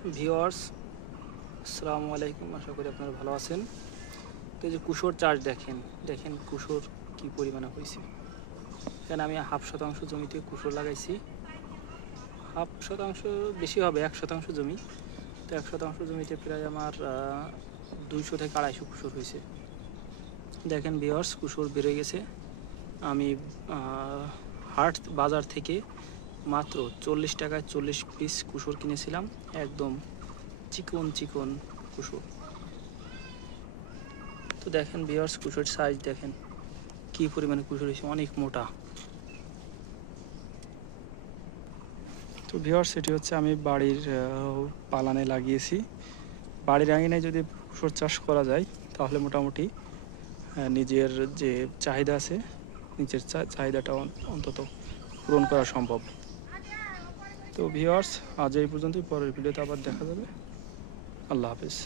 Viewers, আসসালামু আলাইকুম। আশা করি আপনারা ভালো আছেন। তো এই যে কুশোর চাষ দেখেন কুশোর কি পরিমাণে হয়েছে। এখানে আমি 0.5 শতাংশ জমিতে কুশোর লাগাইছি। 0.5 শতাংশ বেশি হবে, 1 শতাংশ জমি। তো 1 শতাংশ জমিতে প্রায় আমার 200 থেকে 250 কুশোর হয়েছে। দেখেন ভিউয়ার্স, কুশোর বেড়ে গেছে। আমি হাট বাজার থেকে মাত্র 40 টাকায় 40 পিস কুশোর কিনেছিলাম। একদম চিকন কুশোর। তো দেখেন ভিউয়ার্স, কুশোর সাইজ দেখেন কি পরিমাণে কুশোর হয়েছে, অনেক মোটা। তো ভিউয়ার্স, এটি হচ্ছে আমি বাড়ির পালানে লাগিয়েছি। বাড়ির আঙিনায় যদি কুশোর চাষ করা যায় তাহলে মোটামুটি নিজের যে চাহিদা আছে, নিজের চাহিদাটা অন্তত পূরণ করা সম্ভব। তো ভিউয়ার্স, আজ এই পর্যন্তই। পরের ভিডিওতে আবার দেখা যাবে। আল্লাহ হাফেজ।